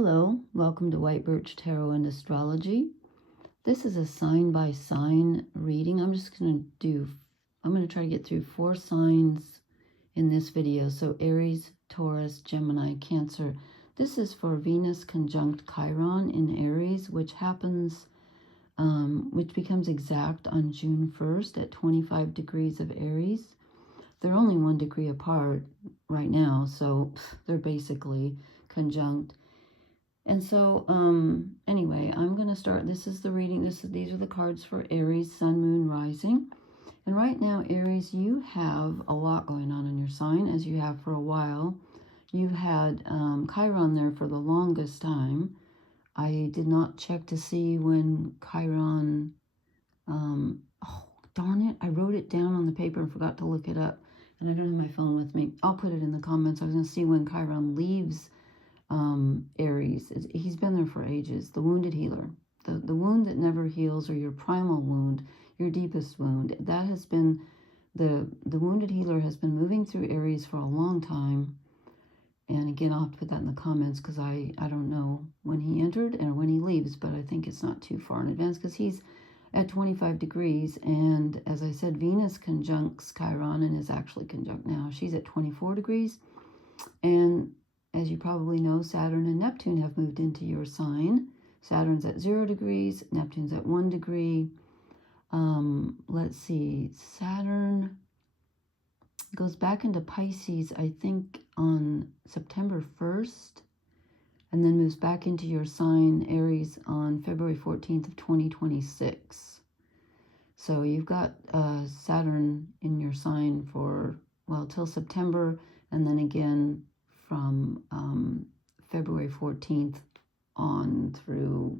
Hello, welcome to White Birch Tarot and Astrology. This is a sign-by-sign reading. I'm going to try to get through 4 signs in this video. So Aries, Taurus, Gemini, Cancer. This is for Venus conjunct Chiron in Aries, which becomes exact on June 1st at 25 degrees of Aries. They're only 1 degree apart right now, so they're basically conjunct. And so, anyway, I'm going to start. This is the reading. These are the cards for Aries, Sun, Moon, Rising. And right now, Aries, you have a lot going on in your sign, as you have for a while. You've had Chiron there for the longest time. I did not check to see when Chiron, oh, darn it. I wrote it down on the paper and forgot to look it up. And I don't have my phone with me. I'll put it in the comments. I was going to see when Chiron leaves Aries. He's been there for ages. The wounded healer, the wound that never heals, or your primal wound, your deepest wound, that has been the wounded healer has been moving through Aries for a long time. And again, I'll have to put that in the comments because I don't know when he entered and when he leaves, but I think it's not too far in advance because he's at 25 degrees. And as I said, Venus conjuncts Chiron and is actually conjunct now. She's at 24 degrees. And as you probably know, Saturn and Neptune have moved into your sign. Saturn's at 0 degrees. Neptune's at 1 degree. Let's see. Saturn goes back into Pisces, I think, on September 1st. And then moves back into your sign, Aries, on February 14th of 2026. So you've got Saturn in your sign for, well, till September. And then again from February 14th on through,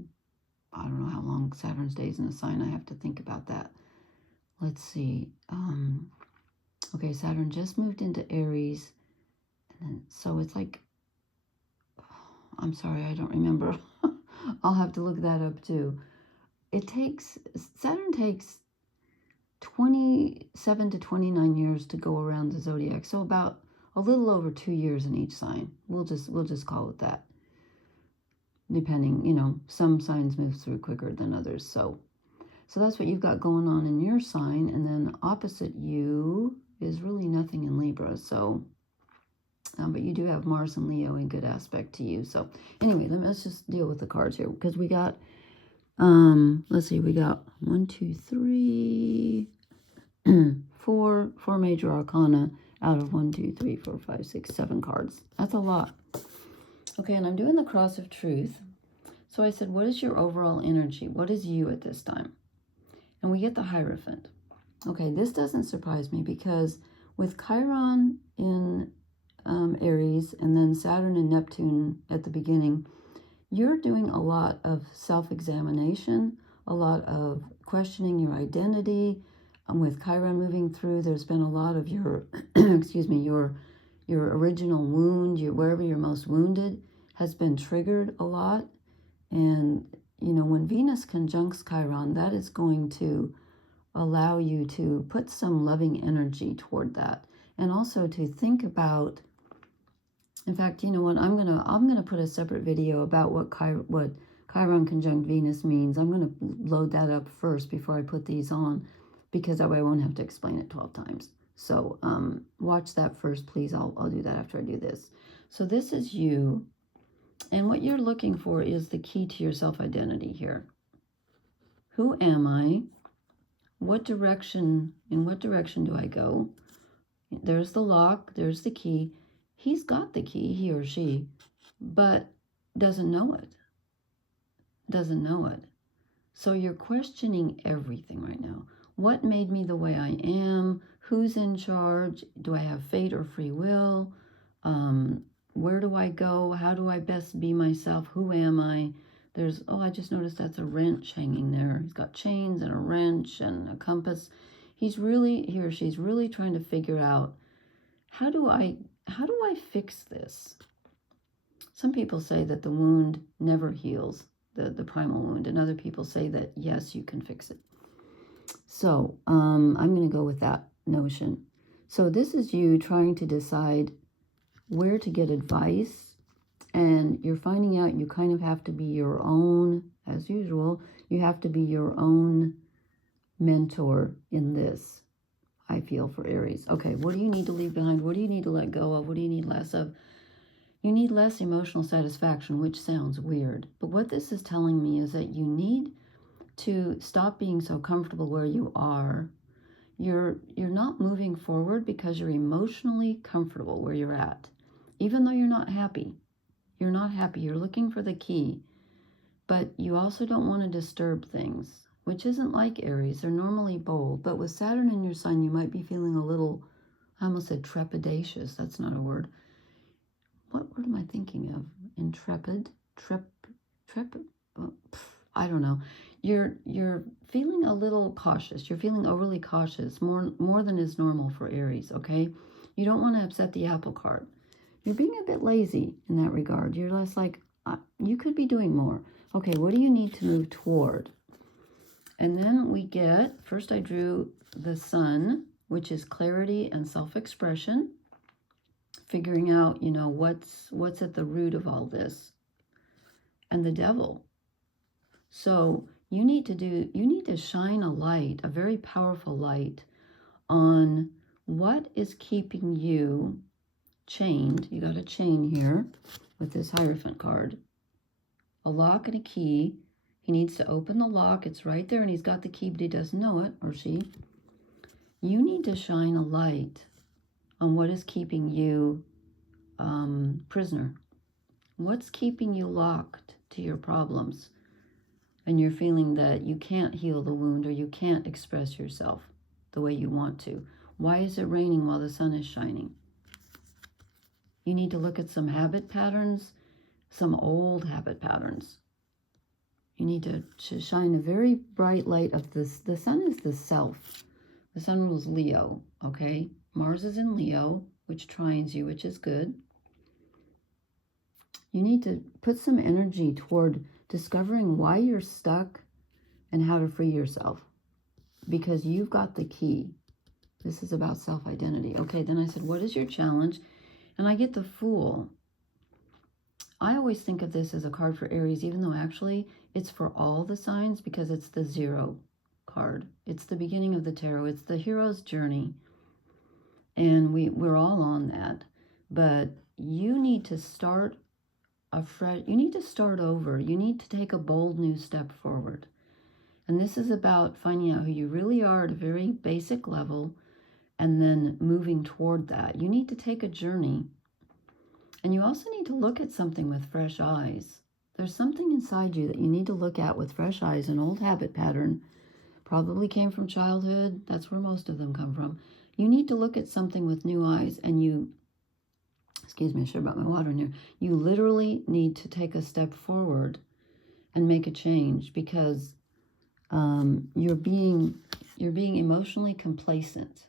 I don't know how long Saturn stays in a sign. I have to think about that. Let's see. Okay, Saturn just moved into Aries. And then, so it's like, I'm sorry, I don't remember. I'll have to look that up too. Saturn takes 27 to 29 years to go around the zodiac. So about a little over 2 years in each sign. We'll just call it that. Depending, you know, some signs move through quicker than others. So that's what you've got going on in your sign. And then opposite you is really nothing in Libra. So, but you do have Mars and Leo in good aspect to you. So anyway, let's just deal with the cards here because we got, let's see, we got 1, 2, 3, 4 major arcana out of 1, 2, 3, 4, 5, 6, 7 cards. That's a lot. Okay, and I'm doing the cross of truth. So I said, what is your overall energy? What is you at this time? And we get the Hierophant. Okay, this doesn't surprise me because with Chiron in Aries and then Saturn and Neptune at the beginning, you're doing a lot of self-examination, a lot of questioning your identity. With Chiron moving through, there's been a lot of your, excuse me, your original wound, wherever you're most wounded, has been triggered a lot. And, you know, when Venus conjuncts Chiron, that is going to allow you to put some loving energy toward that. And also to think about, in fact, you know what, I'm gonna put a separate video about what Chiron conjunct Venus means. I'm gonna load that up first before I put these on, because that way I won't have to explain it 12 times. So watch that first, please. I'll do that after I do this. So this is you. And what you're looking for is the key to your self-identity here. Who am I? In what direction do I go? There's the lock, there's the key. He's got the key, he or she, but doesn't know it. Doesn't know it. So you're questioning everything right now. What made me the way I am? Who's in charge? Do I have fate or free will? Where do I go? How do I best be myself? Who am I? There's, oh, I just noticed that's a wrench hanging there. He's got chains and a wrench and a compass. He or she's really trying to figure out, how do I fix this? Some people say that the wound never heals, the primal wound, and other people say that, yes, you can fix it. So I'm going to go with that notion. So this is you trying to decide where to get advice And you're finding out you kind of have to be your own, as usual, you have to be your own mentor in this, I feel, for Aries. Okay, what do you need to leave behind? What do you need to let go of? What do you need less of? You need less emotional satisfaction, which sounds weird. But what this is telling me is that you need to stop being so comfortable where you are. You're not moving forward because you're emotionally comfortable where you're at. Even though you're not happy. You're not happy. You're looking for the key. But you also don't want to disturb things, which isn't like Aries. They're normally bold. But with Saturn in your sun, you might be feeling a little, I almost said trepidatious. That's not a word. What word am I thinking of? Intrepid? I don't know. You're feeling a little cautious. You're feeling overly cautious, more than is normal for Aries, okay? You don't want to upset the apple cart. You're being a bit lazy in that regard. You're less like, you could be doing more. Okay, what do you need to move toward? And then we get, first I drew the sun, which is clarity and self-expression. Figuring out, you know, what's at the root of all this. And the devil. So you need to shine a light, a very powerful light, on what is keeping you chained. You got a chain here with this Hierophant card. A lock and a key. He needs to open the lock. It's right there, and he's got the key, but he doesn't know it, or she. You need to shine a light on what is keeping you prisoner. What's keeping you locked to your problems? And you're feeling that you can't heal the wound, or you can't express yourself the way you want to. Why is it raining while the sun is shining? You need to look at some habit patterns, some old habit patterns. You need to shine a very bright light of this. The sun is the self. The sun rules Leo, okay? Mars is in Leo, which trines you, which is good. You need to put some energy toward discovering why you're stuck and how to free yourself, because you've got the key. This is about self-identity. Okay, then I said, what is your challenge? And I get the Fool. I always think of this as a card for Aries, even though actually it's for all the signs, because it's the 0 card. It's the beginning of the tarot. It's the hero's journey. And we're all on that. But you need to start afresh. You need to start over. You need to take a bold new step forward. And this is about finding out who you really are at a very basic level, and then moving toward that. You need to take a journey. And you also need to look at something with fresh eyes. There's something inside you that you need to look at with fresh eyes. An old habit pattern probably came from childhood. That's where most of them come from. You need to look at something with new eyes, and you, excuse me, I should have brought my water in here. You literally need to take a step forward and make a change, because you're being emotionally complacent.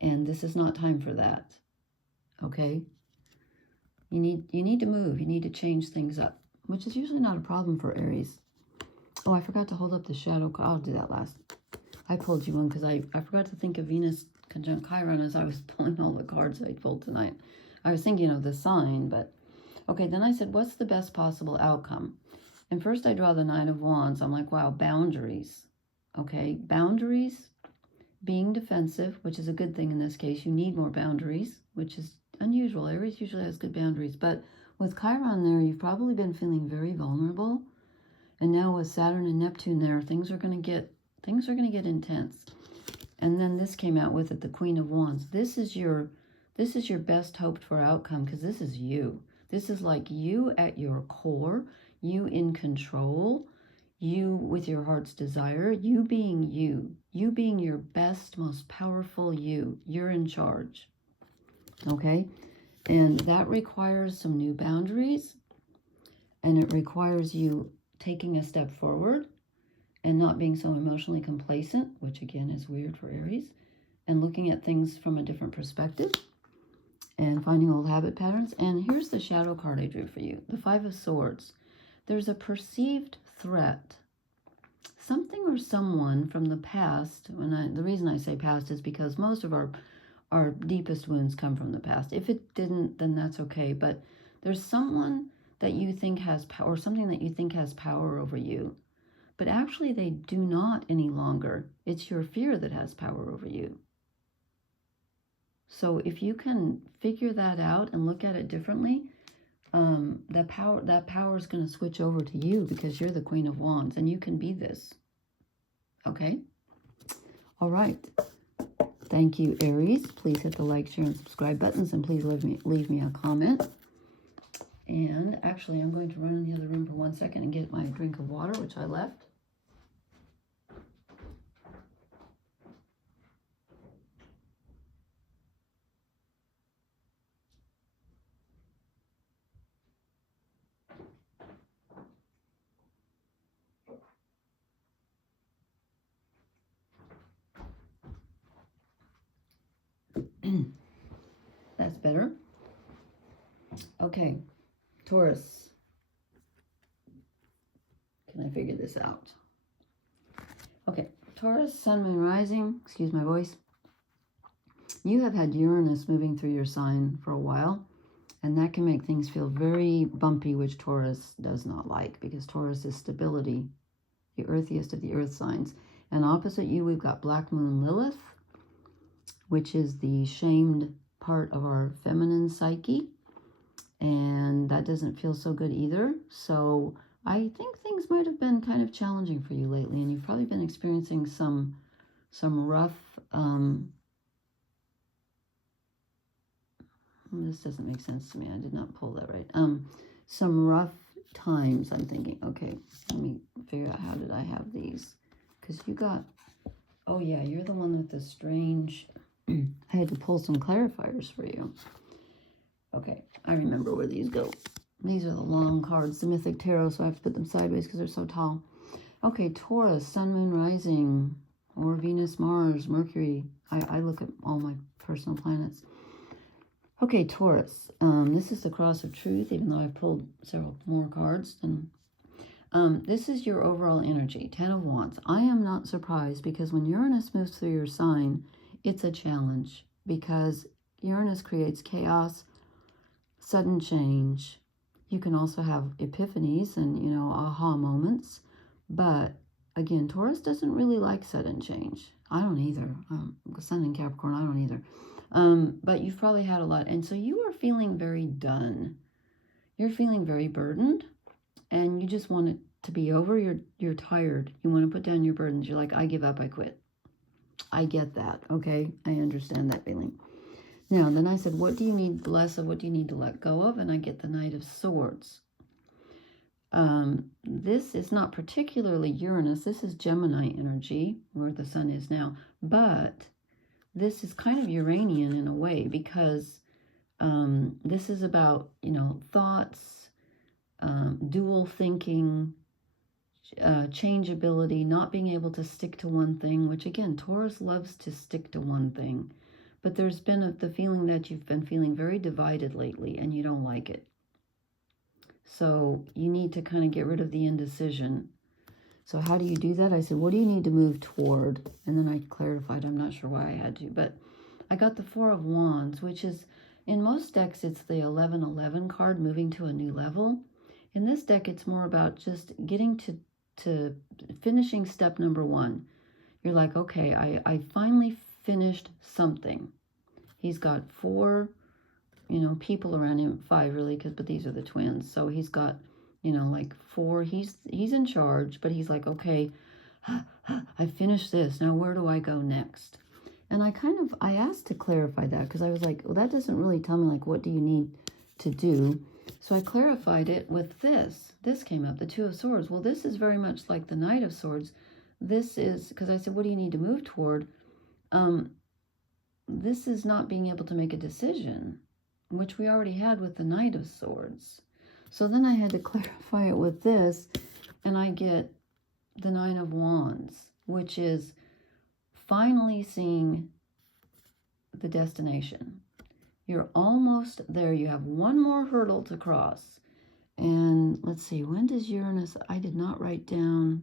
And this is not time for that. Okay? You need to move. You need to change things up, which is usually not a problem for Aries. Oh, I forgot to hold up the shadow card. I'll do that last. I pulled you one because I forgot to think of Venus conjunct Chiron as I was pulling all the cards I pulled tonight. I was thinking of the sign, but okay, then I said, what's the best possible outcome? And first I draw the Nine of Wands. I'm like, wow, boundaries. Okay, boundaries, being defensive, which is a good thing in this case. You need more boundaries, which is unusual. Aries usually has good boundaries, but with Chiron there, you've probably been feeling very vulnerable. And now with Saturn and Neptune there, things are going to get intense. And then this came out with it, the Queen of Wands. This is your best hoped for outcome, because this is you. This is like you at your core, you in control, you with your heart's desire, you being your best, most powerful you. You're in charge. Okay? And that requires some new boundaries, and it requires you taking a step forward and not being so emotionally complacent, which again is weird for Aries, and looking at things from a different perspective and finding old habit patterns. And here's the shadow card I drew for you, the Five of Swords. There's a perceived threat. Something or someone from the past, the reason I say past is because most of our deepest wounds come from the past. If it didn't, then that's okay. But There's someone that you think has power, or something that you think has power over you, but actually they do not any longer. It's your fear that has power over you. So if you can figure that out and look at it differently, that power is going to switch over to you, because you're the Queen of Wands and you can be this. Okay? All right. Thank you, Aries. Please hit the like, share, and subscribe buttons, and please leave me a comment. And actually, I'm going to run in the other room for 1 second and get my drink of water, which I left. That's better. Okay, Taurus. Can I figure this out? Okay, Taurus, Sun, Moon, Rising. Excuse my voice. You have had Uranus moving through your sign for a while, and that can make things feel very bumpy, which Taurus does not like, because Taurus is stability, the earthiest of the earth signs. And opposite you, we've got Black Moon Lilith, which is the shamed part of our feminine psyche. And that doesn't feel so good either. So I think things might have been kind of challenging for you lately, and you've probably been experiencing some rough, this doesn't make sense to me. I did not pull that right. Some rough times, I'm thinking. Okay, let me figure out, how did I have these? Because you got, oh yeah, you're the one with the strange, I had to pull some clarifiers for you. Okay, I remember where these go. These are the long cards, the Mythic Tarot, so I have to put them sideways because they're so tall. Okay, Taurus, Sun, Moon, Rising, or Venus, Mars, Mercury. I look at all my personal planets. Okay, Taurus, this is the Cross of Truth, even though I've pulled several more cards. This is your overall energy, 10 of Wands. I am not surprised, because when Uranus moves through your sign, it's a challenge, because Uranus creates chaos, sudden change. You can also have epiphanies and, you know, aha moments. But again, Taurus doesn't really like sudden change. I don't either. Sun in Capricorn, I don't either. But you've probably had a lot. And so you are feeling very done. You're feeling very burdened. And you just want it to be over. You're tired. You want to put down your burdens. You're like, I give up, I quit. I get that, okay? I understand that feeling. Now, then I said, what do you need less of? What do you need to let go of? And I get the Knight of Swords. This is not particularly Uranus. This is Gemini energy, where the sun is now. But this is kind of Uranian in a way, because this is about, you know, thoughts, dual thinking, changeability, not being able to stick to one thing, which again, Taurus loves to stick to one thing. But there's been the feeling that you've been feeling very divided lately, and you don't like it. So you need to kind of get rid of the indecision. So how do you do that? I said, what do you need to move toward? And then I clarified, I'm not sure why I had to, but I got the Four of Wands, which is, in most decks, it's the 11-11 card, moving to a new level. In this deck, it's more about just getting to finishing step number one. You're like, okay, I finally finished something. He's got 4, you know, people around him, 5 really, but these are the twins. So he's got, you know, like 4. He's in charge, but he's like, okay, I finished this. Now where do I go next? And I asked to clarify that, because I was like, well, that doesn't really tell me, like, what do you need to do? So I clarified it with this. This came up, the Two of Swords. Well, this is very much like the Knight of Swords. This is, because I said, what do you need to move toward? This is not being able to make a decision, which we already had with the Knight of Swords. So then I had to clarify it with this, and I get the Nine of Wands, which is finally seeing the destination. You're almost there. You have one more hurdle to cross. And let's see, when does Uranus, I did not write down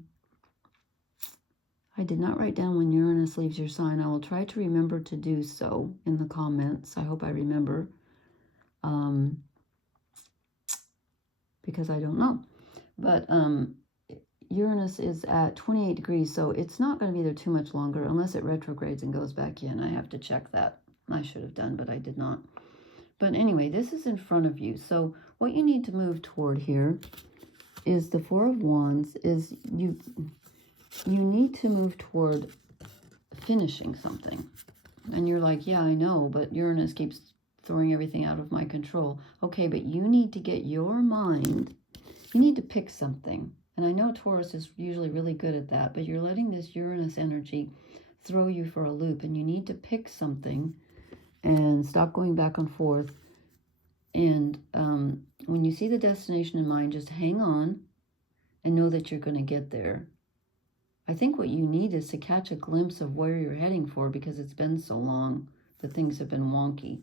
when Uranus leaves your sign. I will try to remember to do so in the comments. I hope I remember. because I don't know. But Uranus is at 28 degrees, so it's not going to be there too much longer unless it retrogrades and goes back in. I have to check that. I should have done, but I did not. But anyway, this is in front of you. So what you need to move toward here is the Four of Wands. Is you need to move toward finishing something. And you're like, yeah, I know, but Uranus keeps throwing everything out of my control. Okay, but you need to get your mind, you need to pick something. And I know Taurus is usually really good at that, but you're letting this Uranus energy throw you for a loop, and you need to pick something and stop going back and forth. And when you see the destination in mind, just hang on and know that you're going to get there. I think what you need is to catch a glimpse of where you're heading for, because it's been so long that things have been wonky,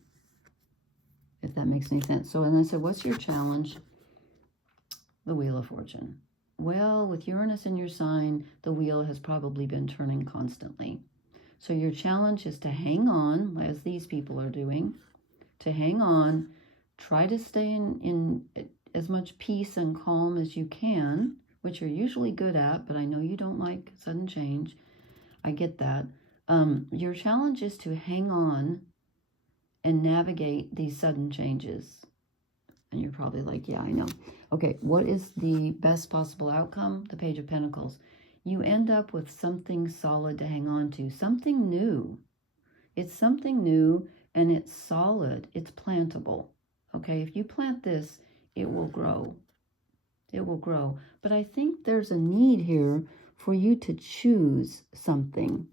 if that makes any sense. So, and I said, what's your challenge? The Wheel of Fortune. Well, with Uranus in your sign, the wheel has probably been turning constantly. So your challenge is to hang on, as these people are doing, to hang on, try to stay in as much peace and calm as you can, which you're usually good at, but I know you don't like sudden change. I get that. Your challenge is to hang on and navigate these sudden changes. And you're probably like, yeah, I know. Okay, what is the best possible outcome? The Page of Pentacles. You end up with something solid to hang on to, something new. It's something new, and it's solid. It's plantable. Okay, if you plant this, it will grow. It will grow. But I think there's a need here for you to choose something.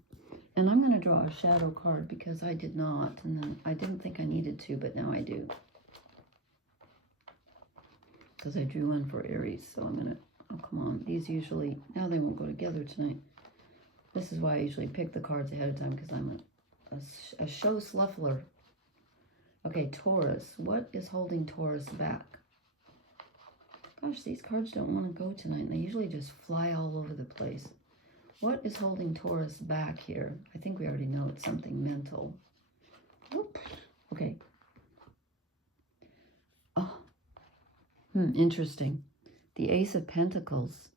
And I'm going to draw a shadow card because I did not. And then I didn't think I needed to, but now I do. Because I drew one for Aries. So I'm going to, oh, come on. These usually, now they won't go together tonight. This is why I usually pick the cards ahead of time, because I'm a show sluffler. Okay, Taurus. What is holding Taurus back? Gosh, these cards don't want to go tonight, and they usually just fly all over the place. What is holding Taurus back here? I think we already know it's something mental. Oops. Okay. Oh, interesting. The Ace of Pentacles.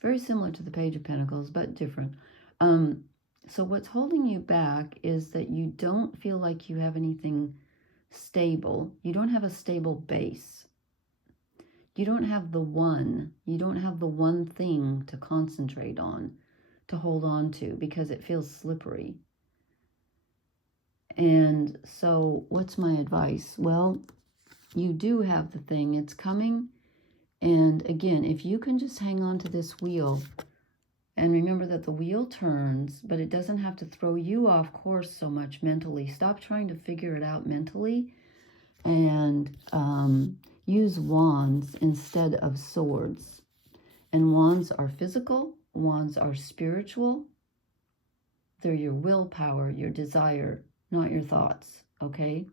Very similar to the Page of Pentacles, but different. So what's holding you back is that you don't feel like you have anything stable. You don't have a stable base. You don't have the one. You don't have the one thing to concentrate on, to hold on to, because it feels slippery. And so what's my advice? Well, you do have the thing. It's coming. And again, if you can just hang on to this wheel and remember that the wheel turns, but it doesn't have to throw you off course so much mentally. Stop trying to figure it out mentally, and use wands instead of swords. And wands are physical. Wands are spiritual. They're your willpower, your desire, not your thoughts, okay?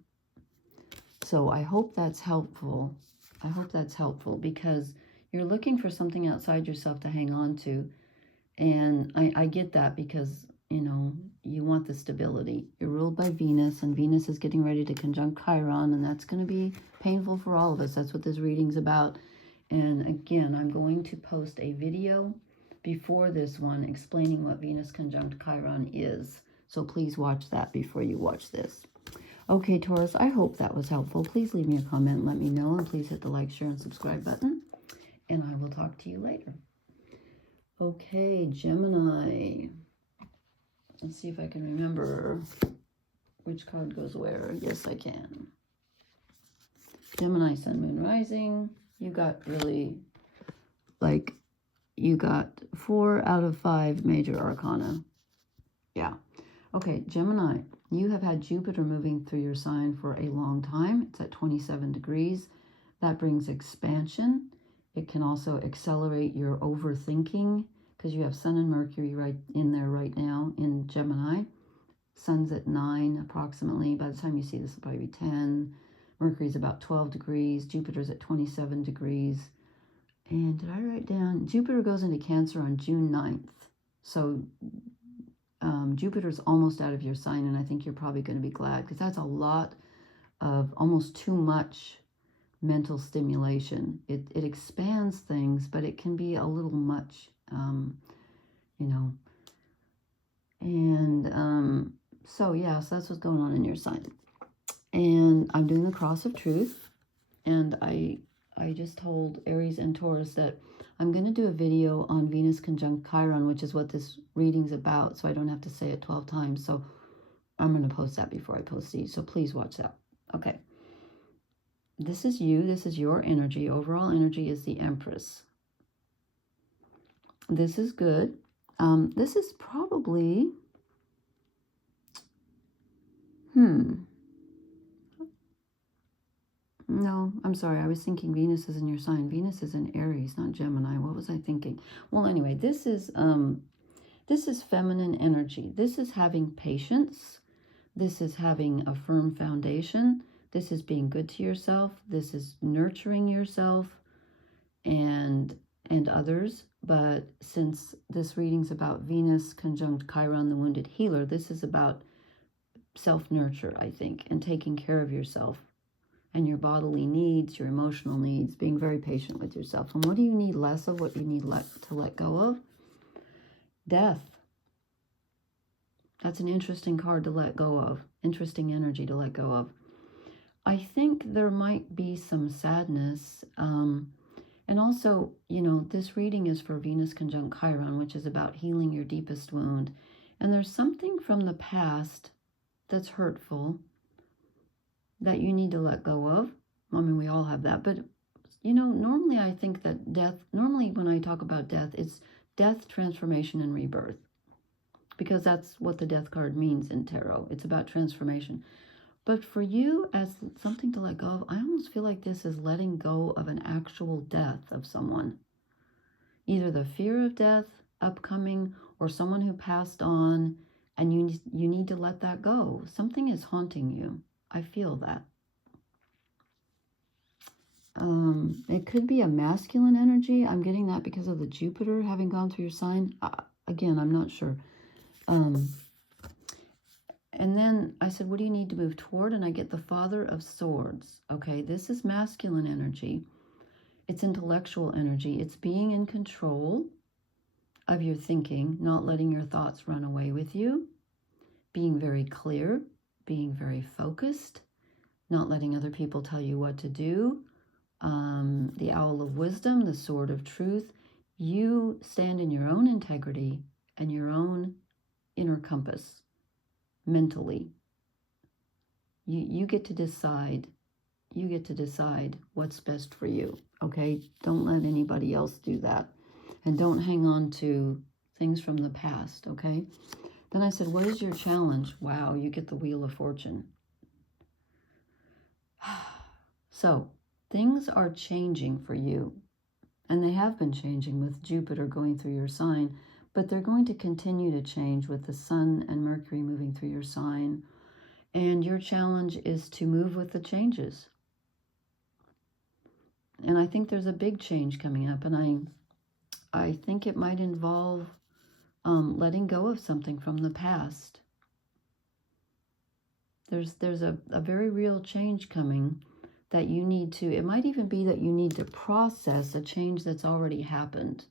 So I hope that's helpful. I hope that's helpful, because you're looking for something outside yourself to hang on to. And I get that, because, you know, you want the stability. You're ruled by Venus, and Venus is getting ready to conjunct Chiron, and that's going to be painful for all of us. That's what this reading's about. And again, I'm going to post a video before this one explaining what Venus conjunct Chiron is. So please watch that before you watch this. Okay, Taurus, I hope that was helpful. Please leave me a comment and let me know, and please hit the like, share, and subscribe button. And I will talk to you later. Okay, Gemini. Let's see if I can remember which card goes where. Yes, I can. Gemini, Sun, Moon, Rising. You got really, like, you got 4 out of 5 major arcana. Yeah. Okay, Gemini, you have had Jupiter moving through your sign for a long time. It's at 27 degrees. That brings expansion. It can also accelerate your overthinking, because you have Sun and Mercury right in there right now in Gemini. Sun's at 9 approximately. By the time you see this, it'll probably be 10. Mercury's about 12 degrees. Jupiter's at 27 degrees. And did I write down? Jupiter goes into Cancer on June 9th. So Jupiter's almost out of your sign, and I think you're probably going to be glad, because that's a lot of, almost too much mental stimulation. It expands things, but it can be a little much, you know. And so, yeah, so that's what's going on in your sign. And I'm doing the cross of truth. And I just told Aries and Taurus that I'm going to do a video on Venus conjunct Chiron, which is what this reading's about, so I don't have to say it 12 times. So I'm going to post that before I post these, so please watch that. Okay. This is you. This is your energy. Overall energy is the Empress. This is good. This is probably... No, I'm sorry. I was thinking Venus is in your sign. Venus is in Aries, not Gemini. What was I thinking? Well, anyway, this is feminine energy. This is having patience. This is having a firm foundation. This is being good to yourself. This is nurturing yourself and others. But since this reading's about Venus conjunct Chiron, the wounded healer, this is about self-nurture, I think, and taking care of yourself and your bodily needs, your emotional needs, being very patient with yourself. And what do you need less of? What you need to let go of? Death. That's an interesting card to let go of. Interesting energy to let go of. I think there might be some sadness. And also, you know, this reading is for Venus conjunct Chiron, which is about healing your deepest wound. And there's something from the past that's hurtful that you need to let go of. I mean, we all have that. But, you know, normally I think that death, normally when I talk about death, it's death, transformation, and rebirth. Because that's what the death card means in tarot. It's about transformation. But for you, as something to let go of, I almost feel like this is letting go of an actual death of someone. Either the fear of death upcoming or someone who passed on, and you need to let that go. Something is haunting you. I feel that. It could be a masculine energy. I'm getting that because of the Jupiter having gone through your sign. Again, I'm not sure. And then I said, what do you need to move toward? And I get the Father of Swords. Okay, this is masculine energy. It's intellectual energy. It's being in control of your thinking, not letting your thoughts run away with you, being very clear, being very focused, not letting other people tell you what to do. The Owl of Wisdom, the Sword of Truth. You stand in your own integrity and your own inner compass mentally. You get to decide. You get to decide what's best for you. Okay? Don't let anybody else do that. And don't hang on to things from the past. Okay? Then I said, what is your challenge? Wow, you get the Wheel of Fortune. So, things are changing for you. And they have been changing with Jupiter going through your sign. But they're going to continue to change with the Sun and Mercury moving through your sign. And your challenge is to move with the changes. And I think there's a big change coming up. And I think it might involve letting go of something from the past. There's a very real change coming that you need to, it might even be that you need to process a change that's already happened.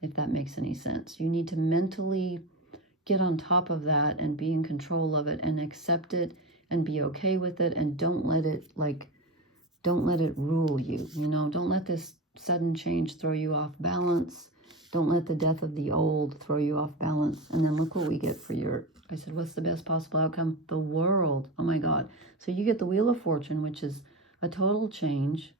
If that makes any sense. You need to mentally get on top of that and be in control of it and accept it and be okay with it, and don't let it rule you. You know, don't let this sudden change throw you off balance. Don't let the death of the old throw you off balance. And then look what we get for your, I said, what's the best possible outcome? The world. Oh my God. So you get the Wheel of Fortune, which is a total change,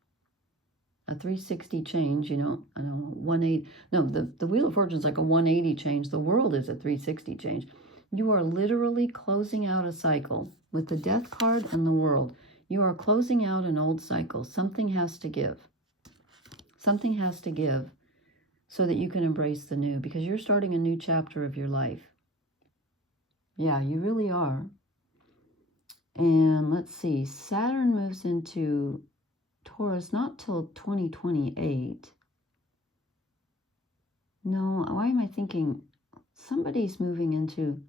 a 360 change, you know, I know 180. No, the Wheel of Fortune is like a 180 change. The world is a 360 change. You are literally closing out a cycle with the Death card and the World. You are closing out an old cycle. Something has to give. Something has to give so that you can embrace the new, because you're starting a new chapter of your life. Yeah, you really are. And let's see, Saturn moves into Taurus not till 2028. No, why am I thinking somebody's moving into,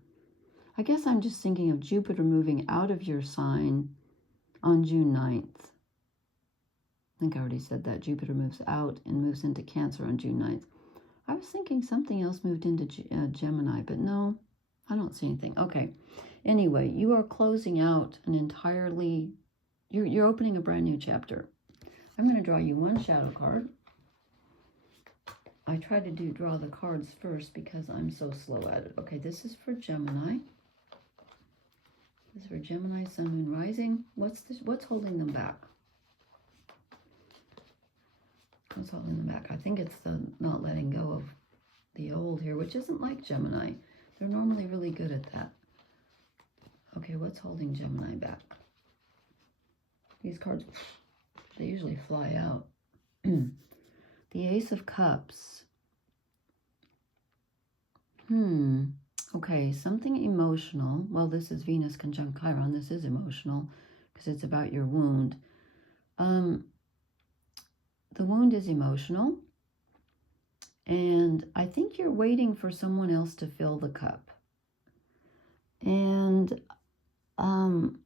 I guess I'm just thinking of Jupiter moving out of your sign on June 9th. I think I already said that. Jupiter moves out and moves into Cancer on June 9th. I was thinking something else moved into Gemini, but no, I don't see anything. Okay. Anyway, you are closing out an entirely, you're opening a brand new chapter. I'm going to draw you one shadow card. I try to draw the cards first because I'm so slow at it. Okay, this is for Gemini. This is for Gemini, Sun, Moon, Rising. What's holding them back? What's holding them back? I think it's the not letting go of the old here, which isn't like Gemini. They're normally really good at that. Okay, what's holding Gemini back? These cards, they usually fly out. The Ace of Cups. Okay, something emotional. Well, this is Venus conjunct Chiron. This is emotional because it's about your wound. The wound is emotional. And I think you're waiting for someone else to fill the cup. And I'm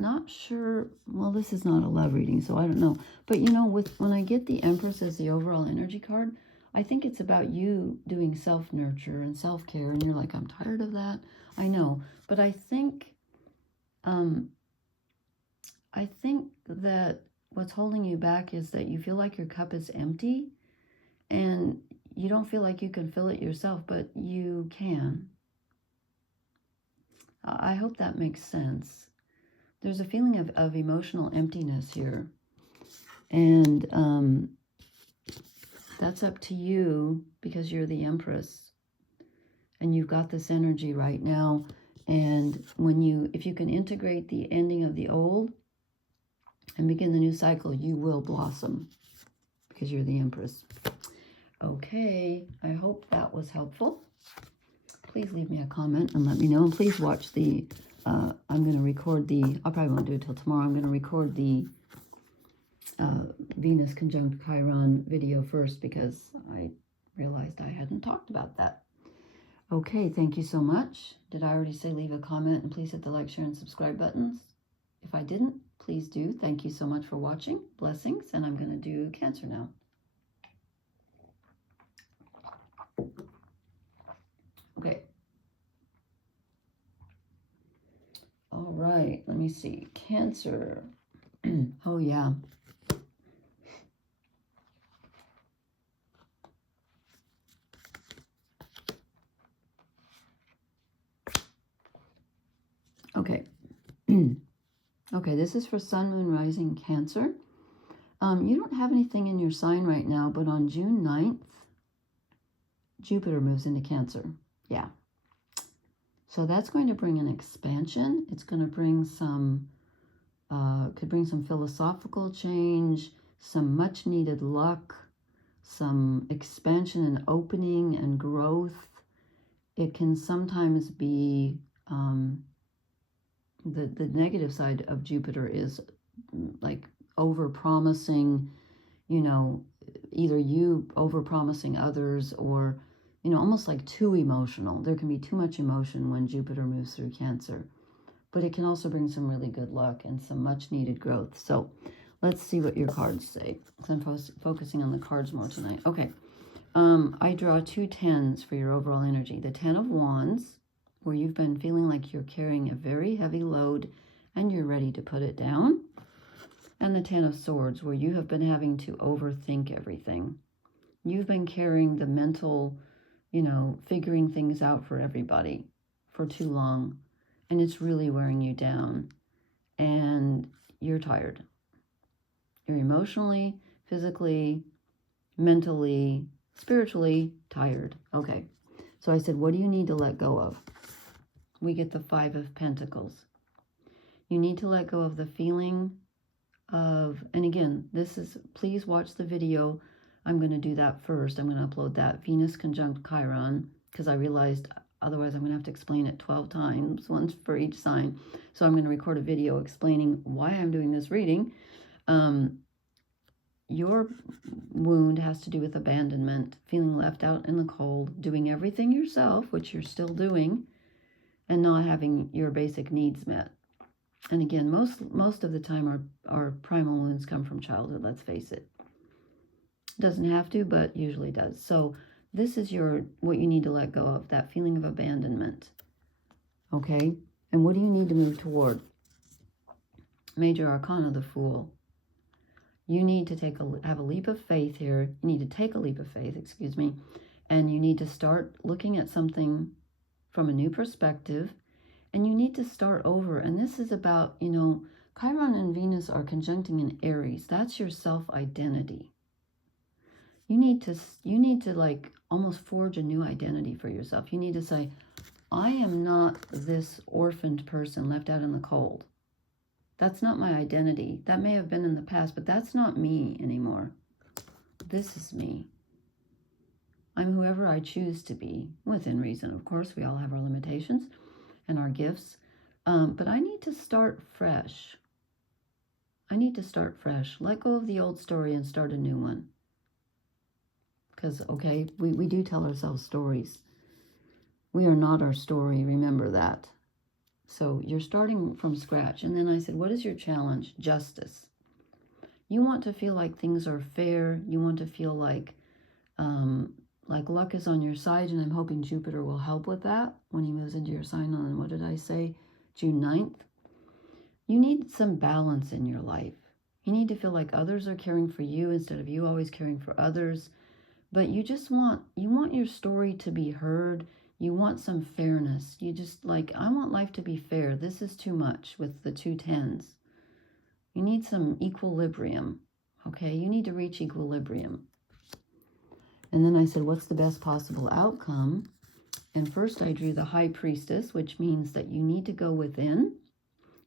not sure. Well, this is not a love reading, so I don't know. But you know, when I get the Empress as the overall energy card, I think it's about you doing self-nurture and self-care, and you're like, I'm tired of that. I know, but I think that what's holding you back is that you feel like your cup is empty, and you don't feel like you can fill it yourself, but you can. I hope that makes sense. There's a feeling of emotional emptiness here. And that's up to you because you're the Empress. And you've got this energy right now. And if you can integrate the ending of the old and begin the new cycle, you will blossom because you're the Empress. Okay, I hope that was helpful. Please leave me a comment and let me know. And please watch the, I'm going to record I probably won't do it till tomorrow. I'm going to record the Venus conjunct Chiron video first because I realized I hadn't talked about that. Okay, thank you so much. Did I already say leave a comment? And please hit the like, share, and subscribe buttons. If I didn't, please do. Thank you so much for watching. Blessings. And I'm going to do Cancer now. Okay. All right, let me see. Cancer. Oh, yeah. Okay. Okay, this is for Sun, Moon, Rising, Cancer. You don't have anything in your sign right now, but on June 9th, Jupiter moves into Cancer. Yeah. So that's going to bring an expansion. It's going to bring some, could bring some philosophical change, some much needed luck, some expansion and opening and growth. It can sometimes be, the negative side of Jupiter is like over-promising, you know, either you over-promising others or, you know, almost like too emotional. There can be too much emotion when Jupiter moves through Cancer. But it can also bring some really good luck and some much needed growth. So let's see what your cards say. Because I'm focusing on the cards more tonight. Okay. I draw 2 tens for your overall energy. The 10 of Wands, where you've been feeling like you're carrying a very heavy load and you're ready to put it down. And the 10 of Swords, where you have been having to overthink everything. You've been carrying the mental, you know, figuring things out for everybody for too long. And it's really wearing you down. And you're tired. You're emotionally, physically, mentally, spiritually tired. Okay. So I said, what do you need to let go of? We get the 5 of Pentacles. You need to let go of the feeling of, and again, this is, please watch the video. I'm going to do that first. I'm going to upload that Venus conjunct Chiron because I realized otherwise I'm going to have to explain it 12 times, once for each sign. So I'm going to record a video explaining why I'm doing this reading. Your wound has to do with abandonment, feeling left out in the cold, doing everything yourself, which you're still doing, and not having your basic needs met. And again, most of the time our primal wounds come from childhood, let's face it. Doesn't have to, but usually does. So this is what you need to let go of, that feeling of abandonment. Okay? And what do you need to move toward? Major Arcana, the Fool. You need to have a leap of faith here. You need to take a leap of faith, excuse me. And you need to start looking at something from a new perspective. And you need to start over. And this is about, you know, Chiron and Venus are conjuncting in Aries. That's your self-identity. You need to like almost forge a new identity for yourself. You need to say, I am not this orphaned person left out in the cold. That's not my identity. That may have been in the past, but that's not me anymore. This is me. I'm whoever I choose to be, within reason. Of course, we all have our limitations and our gifts. But I need to start fresh. I need to start fresh. Let go of the old story and start a new one. Because, okay, we do tell ourselves stories. We are not our story. Remember that. So you're starting from scratch. And then I said, what is your challenge? Justice. You want to feel like things are fair. You want to feel like luck is on your side. And I'm hoping Jupiter will help with that when he moves into your sign on, what did I say, June 9th. You need some balance in your life. You need to feel like others are caring for you instead of you always caring for others. But you want your story to be heard. You want some fairness. You just like, I want life to be fair. This is too much with the 2 10s. You need some equilibrium. Okay, you need to reach equilibrium. And then I said, what's the best possible outcome? And first I drew the High Priestess, which means that you need to go within.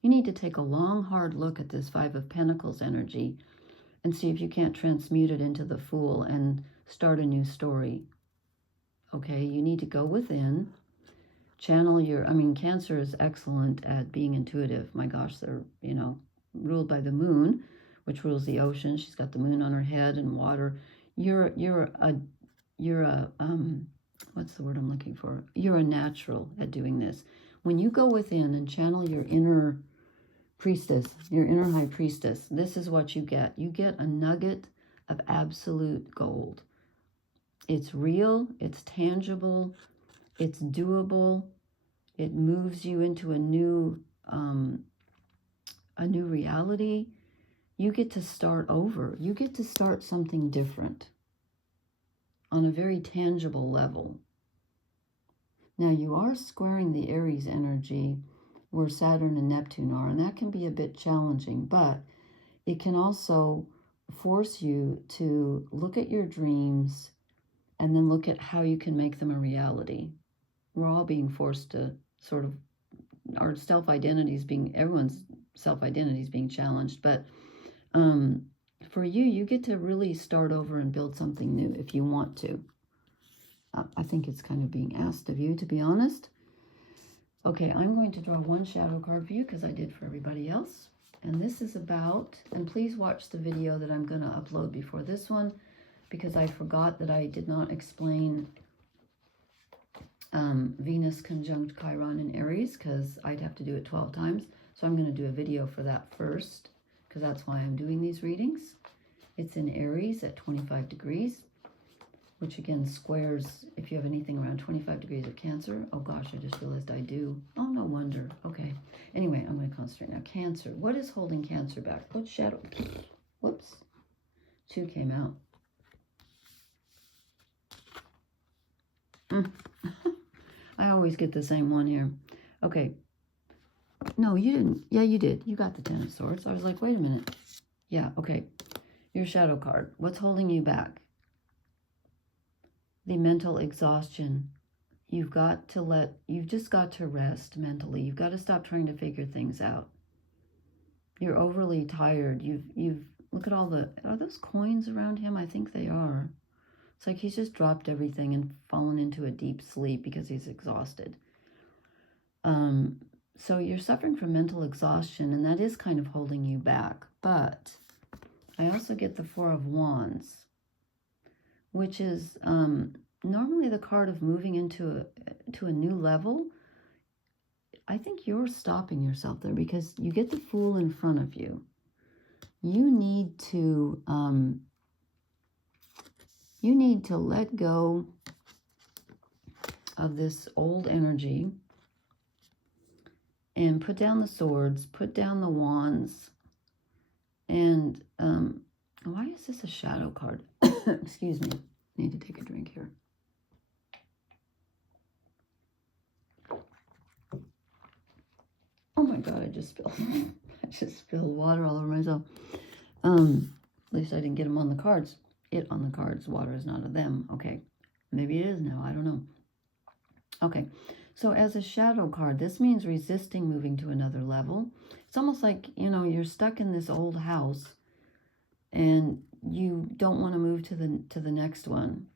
You need to take a long, hard look at this 5 of Pentacles energy and see if you can't transmute it into the Fool and start a new story. Okay, you need to go within, channel Cancer is excellent at being intuitive. My gosh, they're, ruled by the moon, which rules the ocean. She's got the moon on her head and water. You're a what's the word I'm looking for? You're a natural at doing this. When you go within and channel your inner priestess, your inner high priestess, this is what you get. You get a nugget of absolute gold. It's real, it's tangible, it's doable. It moves you into a new reality. You get to start over. You get to start something different on a very tangible level. Now, you are squaring the Aries energy where Saturn and Neptune are, and that can be a bit challenging, but it can also force you to look at your dreams and then look at how you can make them a reality. We're all being forced to sort of, our everyone's self-identity is being challenged, but for you get to really start over and build something new if you want to. I think it's kind of being asked of you, to be honest. Okay, I'm going to draw one shadow card for you because I did for everybody else. And this is about, and please watch the video that I'm going to upload before this one, because I forgot that I did not explain Venus conjunct Chiron in Aries, because I'd have to do it 12 times. So I'm going to do a video for that first, because that's why I'm doing these readings. It's in Aries at 25 degrees, which again squares if you have anything around 25 degrees of Cancer. Oh gosh, I just realized I do. Oh, no wonder. Okay. Anyway, I'm going to concentrate now. Cancer. What is holding Cancer back? What shadow? Whoops. 2 came out. I always get the same one here. Okay. No, you didn't. Yeah, you did. You got the 10 of Swords. I was like, wait a minute. Yeah, okay. Your shadow card. What's holding you back? The mental exhaustion. You've just got to rest mentally. You've got to stop trying to figure things out. You're overly tired. Look at are those coins around him? I think they are. It's like he's just dropped everything and fallen into a deep sleep because he's exhausted. So you're suffering from mental exhaustion, and that is kind of holding you back. But I also get the 4 of Wands, which is normally the card of moving into a new level. I think you're stopping yourself there because you get the Fool in front of you. You need to let go of this old energy and put down the swords, put down the wands, and why is this a shadow card? Excuse me. I need to take a drink here. Oh my God, I just spilled I just spilled water all over myself. At least I didn't get them on the cards. It on the cards. Water is not of them. Okay. Maybe it is now. I don't know. Okay. So as a shadow card, this means resisting moving to another level. It's almost like, you know, you're stuck in this old house and you don't want to move to the next one.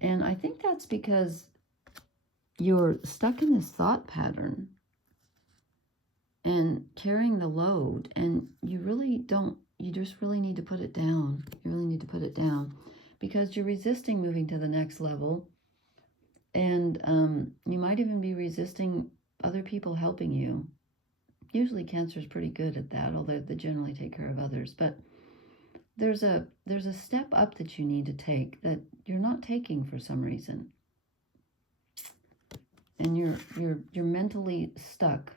And I think that's because you're stuck in this thought pattern and carrying the load, and you just really need to put it down. You really need to put it down because you're resisting moving to the next level. And you might even be resisting other people helping you. Usually Cancer is pretty good at that, although they generally take care of others. But there's a step up that you need to take that you're not taking for some reason. And you're mentally stuck.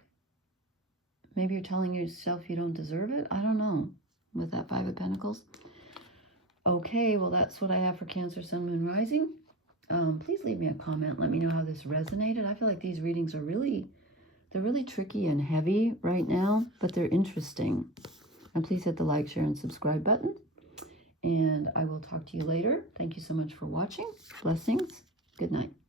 Maybe you're telling yourself you don't deserve it. I don't know. With that 5 of Pentacles. Okay, well, that's what I have for Cancer, Sun, Moon, Rising. Please leave me a comment. Let me know how this resonated. I feel like these readings are really tricky and heavy right now, but they're interesting. And please hit the like, share, and subscribe button. And I will talk to you later. Thank you so much for watching. Blessings. Good night.